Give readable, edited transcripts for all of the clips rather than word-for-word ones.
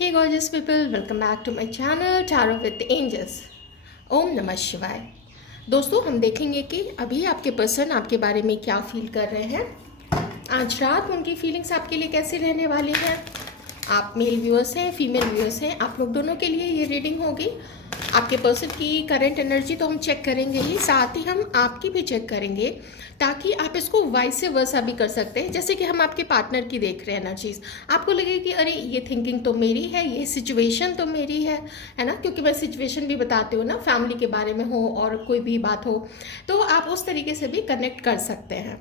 Hey gorgeous people, welcome back to my channel Tarot with Angels. ओम नमः शिवाय। दोस्तों हम देखेंगे कि अभी आपके पर्सन आपके बारे में क्या फील कर रहे हैं। आज रात उनकी फीलिंग्स आपके लिए कैसी रहने वाली हैं। आप मेल व्यूअर्स हैं, फीमेल व्यूअर्स हैं, आप लोग दोनों के लिए ये रीडिंग होगी। आपके पर्सन की करंट एनर्जी तो हम चेक करेंगे ही, साथ ही हम आपकी भी चेक करेंगे ताकि आप इसको वाइस वर्सा भी कर सकते हैं। जैसे कि हम आपके पार्टनर की देख रहे हैं एनर्जीज, आपको लगे कि अरे ये थिंकिंग तो मेरी है, ये सिचुएशन तो मेरी है ना, क्योंकि मैं सिचुएशन भी बताती हूँ ना, फैमिली के बारे में हो और कोई भी बात हो तो आप उस तरीके से भी कनेक्ट कर सकते हैं।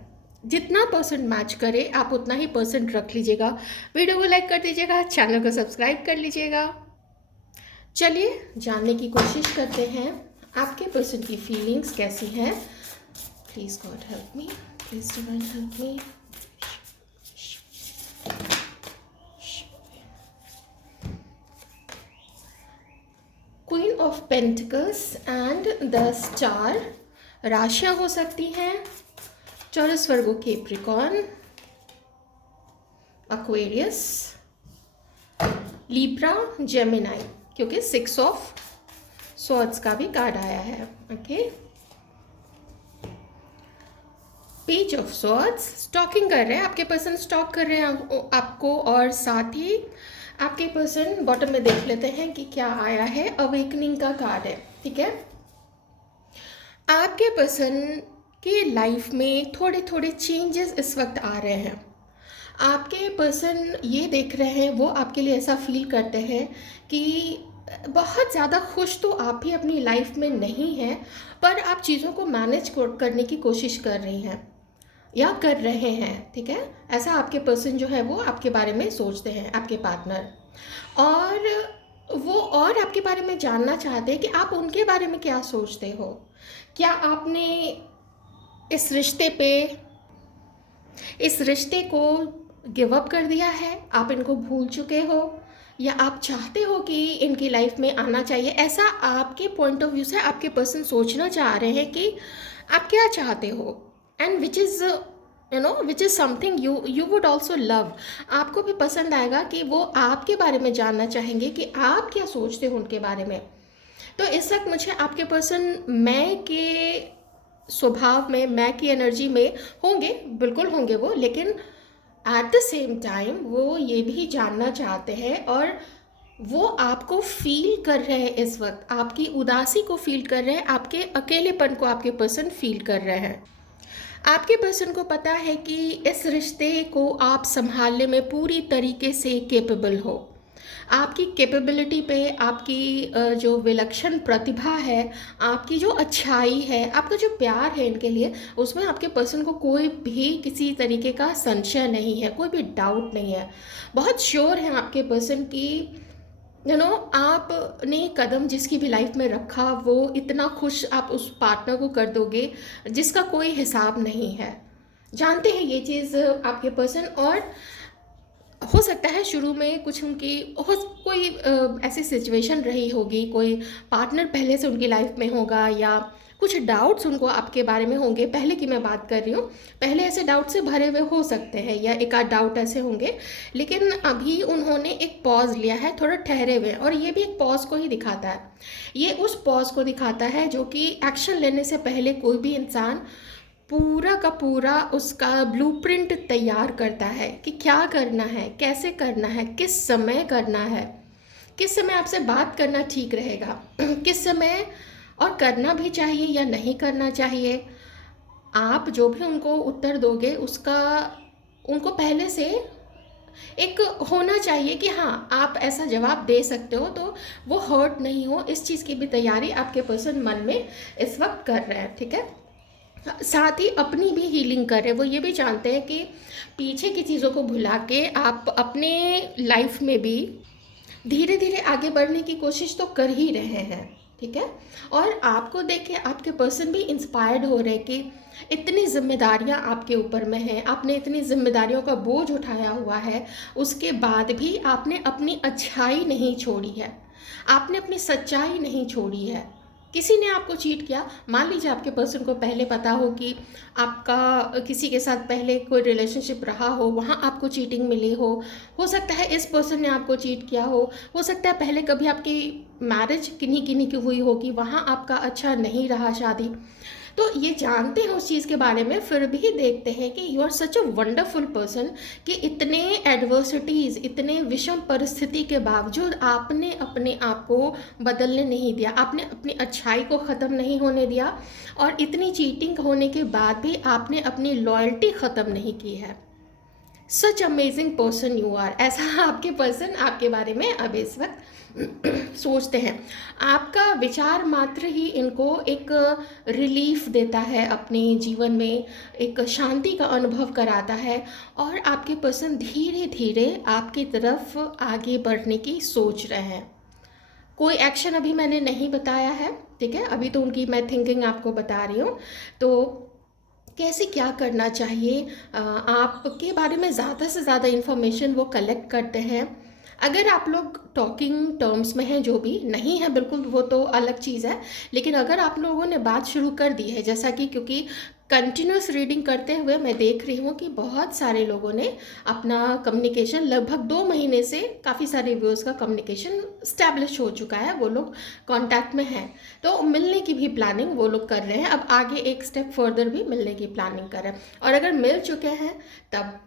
जितना परसेंट मैच करे आप उतना ही परसेंट रख लीजिएगा। वीडियो को लाइक कर दीजिएगा, चैनल को सब्सक्राइब कर लीजिएगा। चलिए जानने की कोशिश करते हैं आपके पर्सन की फीलिंग्स कैसी हैं। Please God help me, please divine help me. Queen of pentacles and the star राशियां हो सकती हैं चौरस, Virgo, Capricorn, Aquarius, Libra, Gemini, क्योंकि 6 ऑफ स्वॉर्ड्स का भी कार्ड आया है। Okay, page of swords stalking कर रहे हैं, आपके पर्सन स्टॉक कर रहे हैं आपको, और साथ ही आपके पर्सन बॉटम में देख लेते हैं कि क्या आया है। अवेकनिंग का कार्ड है, ठीक है। आपके पर्सन के लाइफ में थोड़े थोड़े चेंजेस इस वक्त आ रहे हैं। आपके पर्सन ये देख रहे हैं, वो आपके लिए ऐसा फील करते हैं कि बहुत ज़्यादा खुश तो आप भी अपनी लाइफ में नहीं हैं, पर आप चीज़ों को मैनेज करने की कोशिश कर रही हैं या कर रहे हैं, ठीक है। ऐसा आपके पर्सन जो है वो आपके बारे में सोचते हैं, आपके पार्टनर, और वो और आपके बारे में जानना चाहते हैं कि आप उनके बारे में क्या सोचते हो। क्या आपने इस रिश्ते को गिव अप कर दिया है, आप इनको भूल चुके हो, या आप चाहते हो कि इनकी लाइफ में आना चाहिए। ऐसा आपके पॉइंट ऑफ व्यू से आपके पर्सन सोचना चाह रहे हैं कि आप क्या चाहते हो, and which is something you would also love. आपको भी पसंद आएगा कि वो आपके बारे में जानना चाहेंगे कि आप क्या सोचते हो उनके बारे में। तो इस वक्त मुझे आपके पर्सन मैं के स्वभाव में, मैं की एनर्जी में होंगे, बिल्कुल होंगे वो, लेकिन एट द सेम टाइम वो ये भी जानना चाहते हैं और वो आपको फील कर रहे हैं इस वक्त, आपकी उदासी को फील कर रहे हैं, आपके अकेलेपन को आपके पर्सन फील कर रहे हैं। आपके पर्सन को पता है कि इस रिश्ते को आप संभालने में पूरी तरीके से केपेबल हो। आपकी कैपेबिलिटी पे, आपकी जो विलक्षण प्रतिभा है, आपकी जो अच्छाई है, आपका जो प्यार है इनके लिए, उसमें आपके पर्सन को कोई भी किसी तरीके का संशय नहीं है, कोई भी डाउट नहीं है। बहुत श्योर है आपके पर्सन की आपने कदम जिसकी भी लाइफ में रखा वो इतना खुश आप उस पार्टनर को कर दोगे जिसका कोई हिसाब नहीं है। जानते हैं ये चीज़ आपके पर्सन, और हो सकता है शुरू में कुछ उनकी कोई ऐसी सिचुएशन रही होगी, कोई पार्टनर पहले से उनकी लाइफ में होगा, या कुछ डाउट्स उनको आपके बारे में होंगे। पहले की मैं बात कर रही हूँ, पहले ऐसे डाउट से भरे हुए हो सकते हैं, या एक आध डाउट ऐसे होंगे, लेकिन अभी उन्होंने एक पॉज लिया है, थोड़ा ठहरे हुए, और ये भी एक पॉज को ही दिखाता है। ये उस पॉज को दिखाता है जो कि एक्शन लेने से पहले कोई भी इंसान पूरा का पूरा उसका ब्लूप्रिंट तैयार करता है कि क्या करना है, कैसे करना है, किस समय करना है, किस समय आपसे बात करना ठीक रहेगा, किस समय और करना भी चाहिए या नहीं करना चाहिए। आप जो भी उनको उत्तर दोगे उसका उनको पहले से एक होना चाहिए कि हाँ आप ऐसा जवाब दे सकते हो, तो वो हर्ट नहीं हो, इस चीज़ की भी तैयारी आपके पर्सन मन में इस वक्त कर रहे हैं, ठीक है। साथ ही अपनी भी हीलिंग कर रहे हैं। वो ये भी जानते हैं कि पीछे की चीज़ों को भुला के आप अपने लाइफ में भी धीरे धीरे आगे बढ़ने की कोशिश तो कर ही रहे हैं, ठीक है। और आपको देख के आपके पर्सन भी इंस्पायर्ड हो रहे हैं कि इतनी जिम्मेदारियां आपके ऊपर में हैं, आपने इतनी जिम्मेदारियों का बोझ उठाया हुआ है, उसके बाद भी आपने अपनी अच्छाई नहीं छोड़ी है, आपने अपनी सच्चाई नहीं छोड़ी है, किसी ने आपको चीट किया, मान लीजिए आपके पर्सन को पहले पता हो कि आपका किसी के साथ पहले कोई रिलेशनशिप रहा हो, वहाँ आपको चीटिंग मिली हो सकता है इस पर्सन ने आपको चीट किया हो सकता है पहले कभी आपकी मैरिज किन्हीं किन्हीं की हुई होगी, वहाँ आपका अच्छा नहीं रहा शादी। तो ये जानते हैं उस चीज़ के बारे में, फिर भी देखते हैं कि you are such a wonderful person कि इतने एडवर्सिटीज़, इतने विषम परिस्थिति के बावजूद आपने अपने आप को बदलने नहीं दिया, आपने अपनी अच्छाई को ख़त्म नहीं होने दिया, और इतनी चीटिंग होने के बाद भी आपने अपनी लॉयल्टी ख़त्म नहीं की है। Such amazing person you are, ऐसा आपके पर्सन आपके बारे में अब इस वक्त सोचते हैं। आपका विचार मात्र ही इनको एक रिलीफ देता है, अपने जीवन में एक शांति का अनुभव कराता है, और आपके पर्सन धीरे धीरे आपकी तरफ आगे बढ़ने की सोच रहे हैं। कोई एक्शन अभी मैंने नहीं बताया है, ठीक है, अभी तो उनकी मैं थिंकिंग आपको बता रही हूँ। तो कैसे क्या करना चाहिए, आपके बारे में ज़्यादा से ज़्यादा इन्फॉर्मेशन वो कलेक्ट करते हैं। अगर आप लोग टॉकिंग टर्म्स में हैं, जो भी नहीं है बिल्कुल वो तो अलग चीज़ है, लेकिन अगर आप लोगों ने बात शुरू कर दी है, जैसा कि क्योंकि कंटिन्यूस रीडिंग करते हुए मैं देख रही हूँ कि बहुत सारे लोगों ने अपना कम्युनिकेशन लगभग 2 महीने से काफ़ी सारे व्यूअर्स का कम्युनिकेशन स्टैब्लिश हो चुका है, वो लोग कांटेक्ट में हैं, तो मिलने की भी प्लानिंग वो लोग कर रहे हैं, अब आगे एक स्टेप फर्दर भी मिलने की प्लानिंग कर रहे हैं, और अगर मिल चुके हैं तब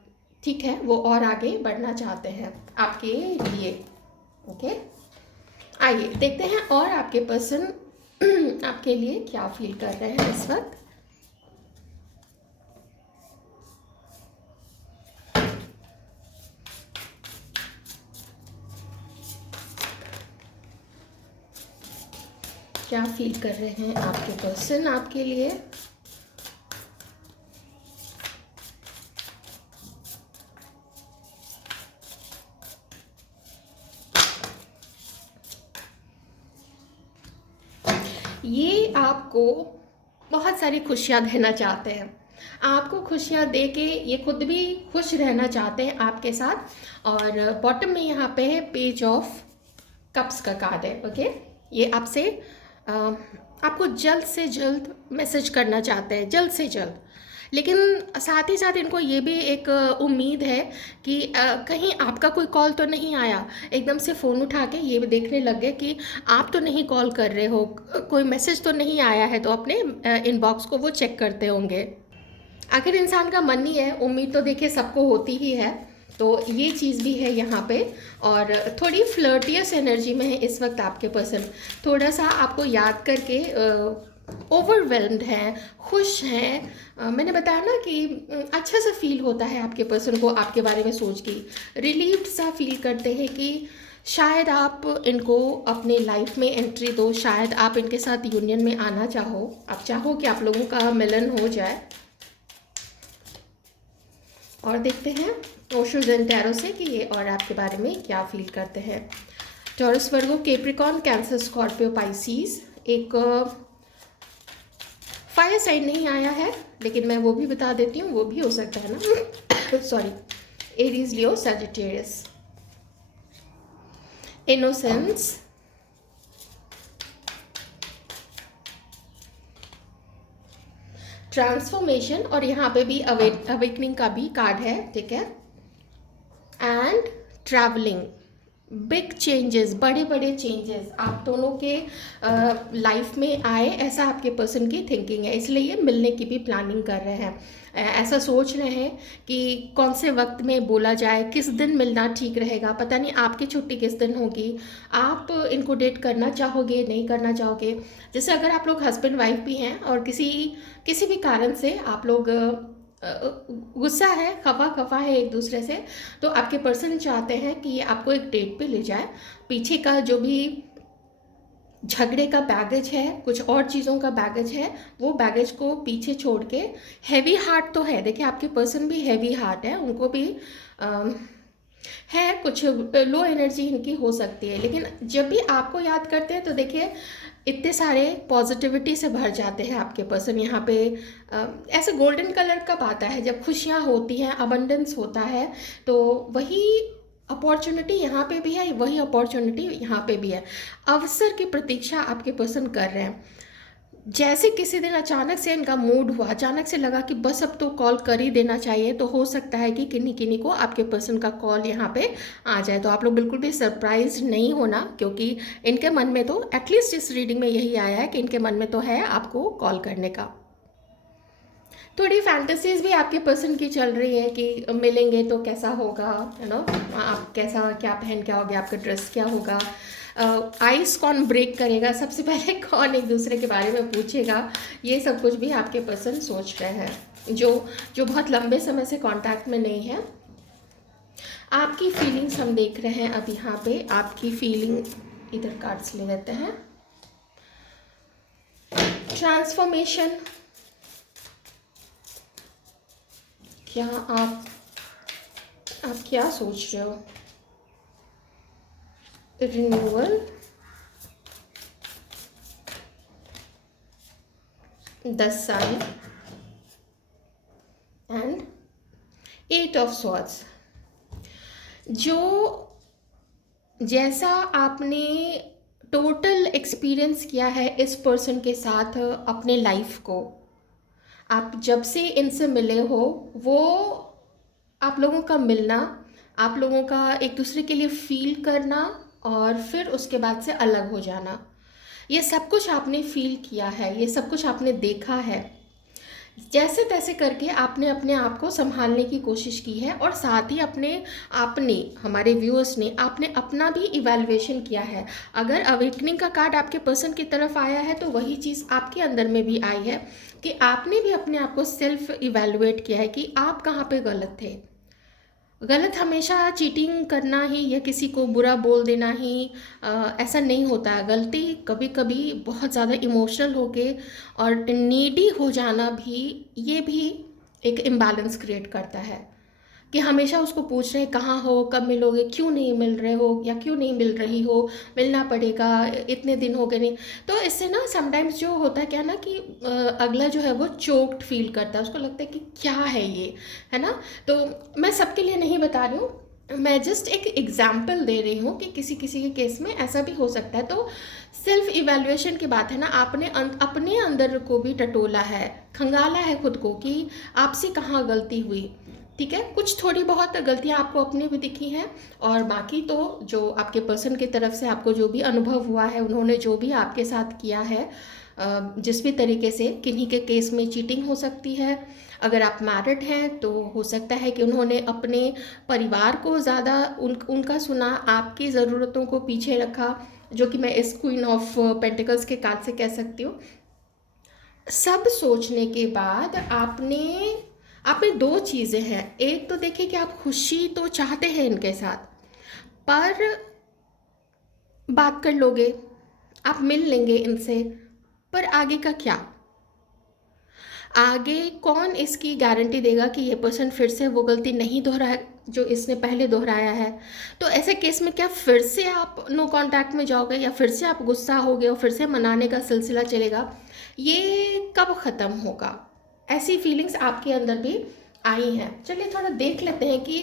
ठीक है, वो और आगे बढ़ना चाहते हैं आपके लिए। ओके, आइए देखते हैं और आपके पर्सन आपके लिए क्या फील कर रहे हैं इस वक्त। क्या फील कर रहे हैं आपके पर्सन आपके लिए। ये आपको बहुत सारी खुशियाँ देना चाहते हैं, आपको खुशियाँ दे के ये खुद भी खुश रहना चाहते हैं आपके साथ। और बॉटम में यहाँ पे है पेज ऑफ कप्स का कार्ड है। ओके, ये आपसे आपको जल्द से जल्द मैसेज करना चाहते हैं, जल्द से जल्द, लेकिन साथ ही साथ इनको ये भी एक उम्मीद है कि कहीं आपका कोई कॉल तो नहीं आया, एकदम से फ़ोन उठा के ये भी देखने लग गए कि आप तो नहीं कॉल कर रहे हो, कोई मैसेज तो नहीं आया है, तो अपने इनबॉक्स को वो चेक करते होंगे। आखिर इंसान का मन ही है, उम्मीद तो देखिए सबको होती ही है, तो ये चीज़ भी है यहाँ पे। और थोड़ी फ्लर्टियस एनर्जी में है इस वक्त आपके पर्सन, थोड़ा सा आपको याद करके ओवरवेल्म्ड हैं, खुश हैं। मैंने बताया ना कि अच्छा सा फील होता है आपके पर्सन को आपके बारे में सोच के, रिलीव्ड सा फील करते हैं कि शायद आप इनको अपने लाइफ में एंट्री दो, शायद आप इनके साथ यूनियन में आना चाहो, आप चाहो कि आप लोगों का मिलन हो जाए। और देखते हैं ओशोज एंड टैरो से कि ये और आपके बारे में क्या फील करते हैं। टॉरस, वर्गो, कैप्रिकॉर्न, कैंसर, स्कॉर्पियो, पाइसीज। एक फायर साइन नहीं आया है, लेकिन मैं वो भी बता देती हूँ, वो भी हो सकता है ना सॉरी, एरीज, लियो, सैजिटेरियस। इनोसेंस, ट्रांसफॉर्मेशन, और यहाँ पे भी अवेकनिंग का भी कार्ड है, ठीक है, एंड ट्रैवलिंग। बिग चेंजेस, बड़े बड़े चेंजेस आप दोनों के लाइफ में आए, ऐसा आपके पर्सन की थिंकिंग है, इसलिए ये मिलने की भी प्लानिंग कर रहे हैं। ऐसा सोच रहे हैं कि कौन से वक्त में बोला जाए, किस दिन मिलना ठीक रहेगा, पता नहीं आपकी छुट्टी किस दिन होगी, आप इनको डेट करना चाहोगे नहीं करना चाहोगे। जैसे अगर आप लोग हस्बैंड वाइफ भी हैं और किसी भी कारण से आप लोग गुस्सा है, खफा है एक दूसरे से, तो आपके पर्सन चाहते हैं कि ये आपको एक डेट पे ले जाए, पीछे का जो भी झगड़े का बैगेज है, कुछ और चीज़ों का बैगेज है, वो बैगेज को पीछे छोड़ के, हैवी हार्ट तो है, देखिए आपके पर्सन भी हैवी हार्ट है, उनको भी है, कुछ लो एनर्जी इनकी हो सकती है, लेकिन जब भी आपको याद करते हैं तो देखिए इतने सारे पॉजिटिविटी से भर जाते हैं आपके पर्सन। यहाँ पे ऐसे गोल्डन कलर कब आता है, जब खुशियाँ होती हैं, अबंडेंस होता है, तो वही अपॉर्चुनिटी यहाँ पे भी है, वही अपॉर्चुनिटी यहाँ पे भी है। अवसर की प्रतीक्षा आपके पर्सन कर रहे हैं। जैसे किसी दिन अचानक से इनका मूड हुआ, अचानक से लगा कि बस अब तो कॉल कर ही देना चाहिए, तो हो सकता है कि किन्हीं किन्हीं को आपके पर्सन का कॉल यहाँ पे आ जाए। तो आप लोग बिल्कुल भी सरप्राइज नहीं होना, क्योंकि इनके मन में तो एटलीस्ट इस रीडिंग में यही आया है कि इनके मन में तो है आपको कॉल करने का। थोड़ी फैंटेसीज भी आपके पर्सन की चल रही है कि मिलेंगे तो कैसा होगा, आप कैसा क्या पहन के आओगे, आपका ड्रेस क्या होगा, आइस कौन ब्रेक करेगा, सबसे पहले कौन एक दूसरे के बारे में पूछेगा, ये सब कुछ भी आपके पर्सन सोच रहे हैं, जो जो बहुत लंबे समय से कांटेक्ट में नहीं है। आपकी फीलिंग्स हम देख रहे हैं अब यहाँ पे। आपकी फीलिंग, इधर कार्ड्स ले लेते हैं। ट्रांसफॉर्मेशन, क्या आप क्या सोच रहे हो? Renewal, the sun and 8 of swords. जो जैसा आपने टोटल एक्सपीरियंस किया है इस पर्सन के साथ अपने लाइफ को, आप जब से इनसे मिले हो, वो आप लोगों का मिलना, आप लोगों का एक दूसरे के लिए फील करना और फिर उसके बाद से अलग हो जाना, ये सब कुछ आपने फील किया है, ये सब कुछ आपने देखा है। जैसे तैसे करके आपने अपने आप को संभालने की कोशिश की है, और साथ ही आपने हमारे व्यूअर्स ने आपने अपना भी इवैल्यूएशन किया है। अगर अवेकनिंग का कार्ड आपके पर्सन की तरफ आया है तो वही चीज़ आपके अंदर में भी आई है कि आपने भी अपने आप को सेल्फ इवैल्यूएट किया है कि आप कहाँ पे गलत थे। गलत हमेशा चीटिंग करना ही या किसी को बुरा बोल देना ही ऐसा नहीं होता है। गलती कभी कभी बहुत ज़्यादा इमोशनल होके और नीडी हो जाना भी, ये भी एक इम्बैलेंस क्रिएट करता है कि हमेशा उसको पूछ रहे हैं कहाँ हो, कब मिलोगे, क्यों नहीं मिल रहे हो या क्यों नहीं मिल रही हो, मिलना पड़ेगा, इतने दिन हो गए नहीं। तो इससे ना समटाइम्स जो होता है क्या ना कि अगला जो है वो चोक्ड फील करता है, उसको लगता है कि क्या है ये, है ना। तो मैं सबके लिए नहीं बता रही हूँ, मैं जस्ट एक एग्जाम्पल दे रही हूँ कि किसी किसी के केस में ऐसा भी हो सकता है। तो सेल्फ इवैल्यूएशन की बात है ना, आपने अपने अंदर को भी टटोला है, खंगाला है खुद को कि आपसे कहाँ गलती हुई। ठीक है, कुछ थोड़ी बहुत गलतियां आपको अपनी भी दिखी हैं, और बाकी तो जो आपके पर्सन की तरफ से आपको जो भी अनुभव हुआ है, उन्होंने जो भी आपके साथ किया है, जिस भी तरीके से, किन्हीं के केस में चीटिंग हो सकती है। अगर आप मैरिड हैं तो हो सकता है कि उन्होंने अपने परिवार को ज़्यादा उनका सुना, आपकी ज़रूरतों को पीछे रखा, जो कि मैं इस क्वीन ऑफ पेंटिकल्स के कार्ड से कह सकती हूँ। सब सोचने के बाद आप में दो चीज़ें हैं। एक तो देखिए कि आप खुशी तो चाहते हैं इनके साथ, पर बात कर लोगे, आप मिल लेंगे इनसे, पर आगे का क्या? आगे कौन इसकी गारंटी देगा कि ये पर्सन फिर से वो गलती नहीं दोहराए जो इसने पहले दोहराया है। तो ऐसे केस में क्या फिर से आप नो कांटेक्ट में जाओगे, या फिर से आप गुस्सा होगे और फिर से मनाने का सिलसिला चलेगा? ये कब ख़त्म होगा? ऐसी फीलिंग्स आपके अंदर भी आई हैं। चलिए थोड़ा देख लेते हैं कि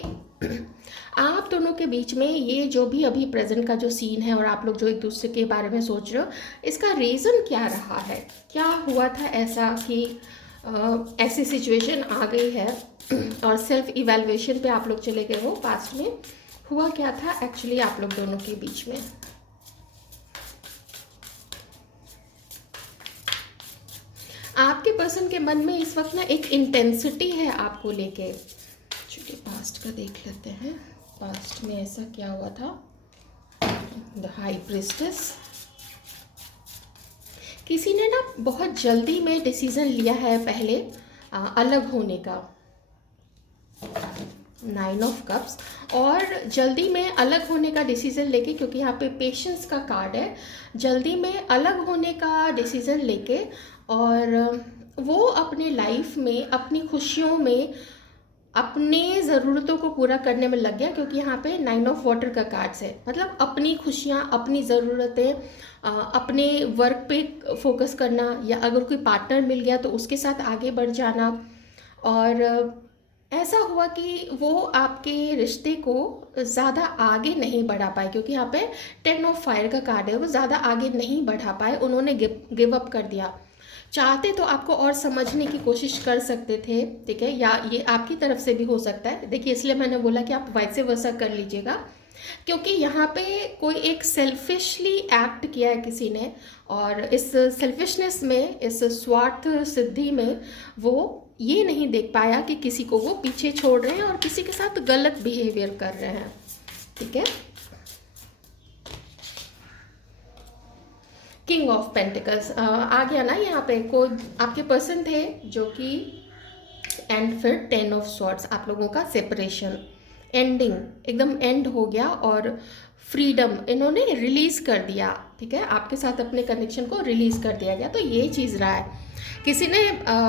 आप दोनों के बीच में ये जो भी अभी प्रेजेंट का जो सीन है, और आप लोग जो एक दूसरे के बारे में सोच रहे हो, इसका रीज़न क्या रहा है, क्या हुआ था ऐसा कि ऐसी सिचुएशन आ गई है। और सेल्फ इवैल्यूएशन पे आप लोग चले गए हो, पास्ट में हुआ क्या था एक्चुअली आप लोग दोनों के बीच में। आपके पर्सन के मन में इस वक्त ना एक इंटेंसिटी है आपको लेके। चलिए पास्ट का देख लेते हैं, पास्ट में ऐसा क्या हुआ था। द हाई प्रिस्टेस, किसी ने ना बहुत जल्दी में डिसीज़न लिया है पहले अलग होने का। 9 ऑफ कप्स, और जल्दी में अलग होने का डिसीज़न लेके, क्योंकि यहाँ पे पेशेंस का कार्ड है, जल्दी में अलग होने का डिसीज़न लेके, और वो अपने लाइफ में, अपनी खुशियों में, अपने ज़रूरतों को पूरा करने में लग गया। क्योंकि यहाँ पे 9 ऑफ वाटर का कार्ड्स है, मतलब अपनी खुशियाँ, अपनी ज़रूरतें, अपने वर्क पे फोकस करना, या अगर कोई पार्टनर मिल गया तो उसके साथ आगे बढ़ जाना। और ऐसा हुआ कि वो आपके रिश्ते को ज़्यादा आगे नहीं बढ़ा पाए, क्योंकि यहाँ पे 10 ऑफ फायर का कार्ड है, वो ज़्यादा आगे नहीं बढ़ा पाए, उन्होंने गिव अप कर दिया। चाहते तो आपको और समझने की कोशिश कर सकते थे, ठीक है, या ये आपकी तरफ से भी हो सकता है। देखिए, इसलिए मैंने बोला कि आप वाइस वर्सा कर लीजिएगा, क्योंकि यहाँ पे कोई एक सेल्फिशली एक्ट किया है किसी ने, और इस सेल्फिशनेस में, इस स्वार्थ सिद्धि में वो ये नहीं देख पाया कि किसी को वो पीछे छोड़ रहे हैं और किसी के साथ गलत बिहेवियर कर रहे हैं, ठीक है। किंग ऑफ पेंटिकल्स आ गया ना यहाँ पे। कोई आपके पर्सन थे जो कि, एंड फिर 10 ऑफ स्वॉर्ड्स, आप लोगों का सेपरेशन, एंडिंग, एकदम एंड हो गया, और फ्रीडम इन्होंने रिलीज़ कर दिया, ठीक है, आपके साथ अपने कनेक्शन को रिलीज़ कर दिया गया। तो ये चीज़ रहा है, किसी ने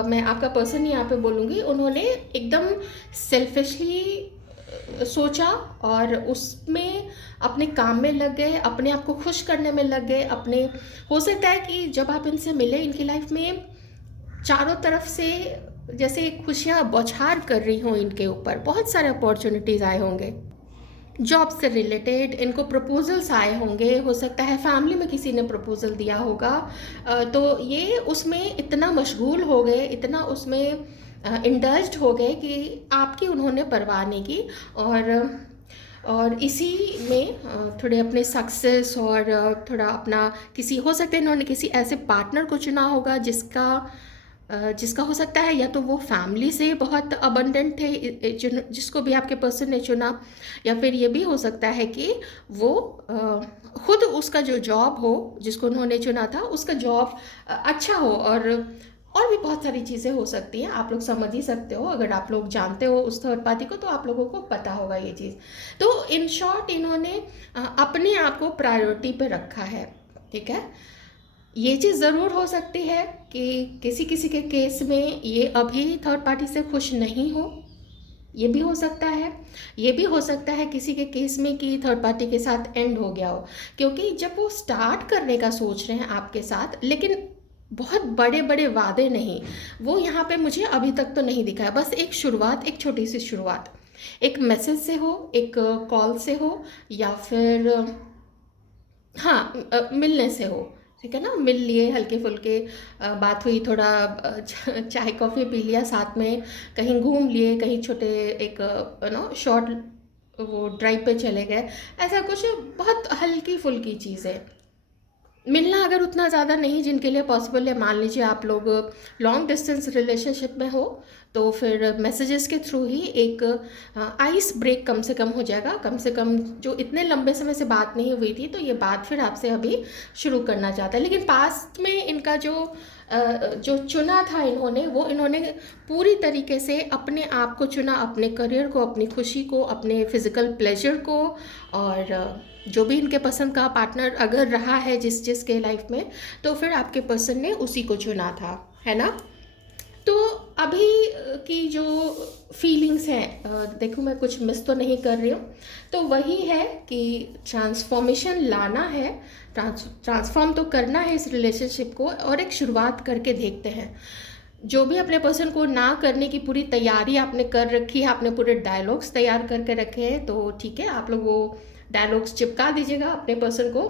मैं आपका पर्सन यहाँ पे बोलूँगी, उन्होंने एकदम सेल्फिशली सोचा और उसमें अपने काम में लग गए, अपने आप को खुश करने में लग गए, अपने, हो सकता है कि जब आप इनसे मिले, इनकी लाइफ में चारों तरफ से जैसे खुशियाँ बौछार कर रही हों, इनके ऊपर बहुत सारे अपॉर्चुनिटीज़ आए होंगे, जॉब से रिलेटेड इनको प्रपोजल्स आए होंगे, हो सकता है फैमिली में किसी ने प्रपोजल दिया होगा, तो ये उसमें इतना मशगूल हो गए, इतना उसमें इंडल्ज्ड हो गए कि आपकी उन्होंने परवाह नहीं की, और इसी में थोड़े अपने सक्सेस और थोड़ा अपना, किसी, हो सकता है इन्होंने किसी ऐसे पार्टनर को चुना होगा जिसका हो सकता है या तो वो फैमिली से बहुत अबंडेंट थे, जिसको भी आपके पर्सन ने चुना, या फिर ये भी हो सकता है कि वो खुद उसका जो जॉब हो, जिसको उन्होंने चुना था, उसका जॉब अच्छा हो, और भी बहुत सारी चीज़ें हो सकती हैं। आप लोग समझ ही सकते हो, अगर आप लोग जानते हो उस थर्ड पार्टी को, तो आप लोगों को पता होगा ये चीज़। तो इन शॉर्ट इन्होंने अपने आप को प्रायोरिटी पे रखा है, ठीक है। ये चीज़ ज़रूर हो सकती है कि किसी किसी के केस में ये अभी थर्ड पार्टी से खुश नहीं हो, ये भी हो सकता है। ये भी हो सकता है किसी के केस में कि थर्ड पार्टी के साथ एंड हो गया हो, क्योंकि जब वो स्टार्ट करने का सोच रहे हैं आपके साथ, लेकिन बहुत बड़े बड़े वादे नहीं, वो यहाँ पे मुझे अभी तक तो नहीं दिखा है। बस एक शुरुआत, एक छोटी सी शुरुआत, एक मैसेज से हो, एक कॉल से हो, या फिर हाँ मिलने से हो, ठीक है ना, मिल लिए, हल्के फुल्के बात हुई, थोड़ा चाय कॉफ़ी पी लिया साथ में, कहीं घूम लिए, कहीं छोटे एक शॉर्ट वो ड्राइव पे चले गए, ऐसा कुछ बहुत हल्की फुल्की चीज़ें। मिलना अगर उतना ज़्यादा नहीं जिनके लिए पॉसिबल है, मान लीजिए आप लोग लॉन्ग डिस्टेंस रिलेशनशिप में हो, तो फिर मैसेजेस के थ्रू ही एक आइस ब्रेक कम से कम हो जाएगा। कम से कम जो इतने लंबे समय से बात नहीं हुई थी, तो ये बात फिर आपसे अभी शुरू करना चाहता है। लेकिन पास्ट में इनका जो चुना था इन्होंने, वो इन्होंने पूरी तरीके से अपने आप को चुना, अपने करियर को, अपनी खुशी को, अपने फिज़िकल प्लेजर को, और जो भी इनके पसंद का पार्टनर अगर रहा है जिसके लाइफ में, तो फिर आपके पर्सन ने उसी को चुना था, है ना। तो अभी की जो फीलिंग्स हैं, देखो मैं कुछ मिस तो नहीं कर रही हूँ, तो वही है कि ट्रांसफॉर्मेशन लाना है, ट्रांसफॉर्म तो करना है इस रिलेशनशिप को, और एक शुरुआत करके देखते हैं। जो भी अपने पर्सन को ना करने की पूरी तैयारी आपने कर रखी है, आपने पूरे डायलॉग्स तैयार करके रखे हैं, तो ठीक है, आप लोग वो डायलॉग्स चिपका दीजिएगा अपने पर्सन को।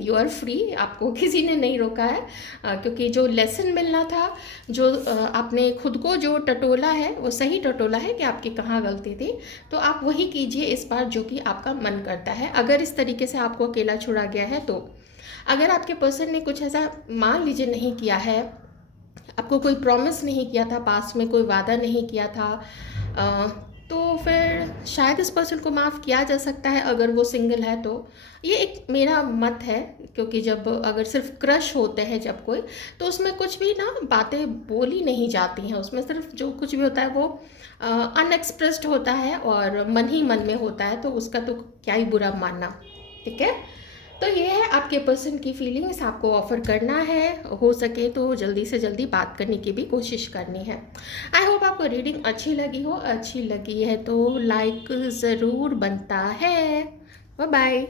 यू आर फ्री, आपको किसी ने नहीं रोका है, क्योंकि जो लेसन मिलना था, जो आपने खुद को जो टटोला है, वो सही टटोला है कि आपकी कहाँ गलती थी, तो आप वही कीजिए इस बार जो कि आपका मन करता है। अगर इस तरीके से आपको अकेला छोड़ा गया है, तो अगर आपके पर्सन ने कुछ ऐसा मान लीजिए नहीं किया है, आपको कोई प्रॉमिस नहीं किया था, पास में कोई वादा नहीं किया था, तो फिर शायद इस पर्सन को माफ़ किया जा सकता है अगर वो सिंगल है तो। ये एक मेरा मत है, क्योंकि जब अगर सिर्फ क्रश होते हैं जब कोई, तो उसमें कुछ भी ना बातें बोली नहीं जाती हैं, उसमें सिर्फ जो कुछ भी होता है वो अनएक्सप्रेस्ड होता है और मन ही मन में होता है, तो उसका तो क्या ही बुरा मानना, ठीक है। तो ये है आपके पर्सन की फीलिंग्स, आपको ऑफ़र करना है, हो सके तो जल्दी से जल्दी बात करने की भी कोशिश करनी है। आई होप आपको रीडिंग अच्छी लगी हो, अच्छी लगी है तो लाइक ज़रूर बनता है। Bye bye.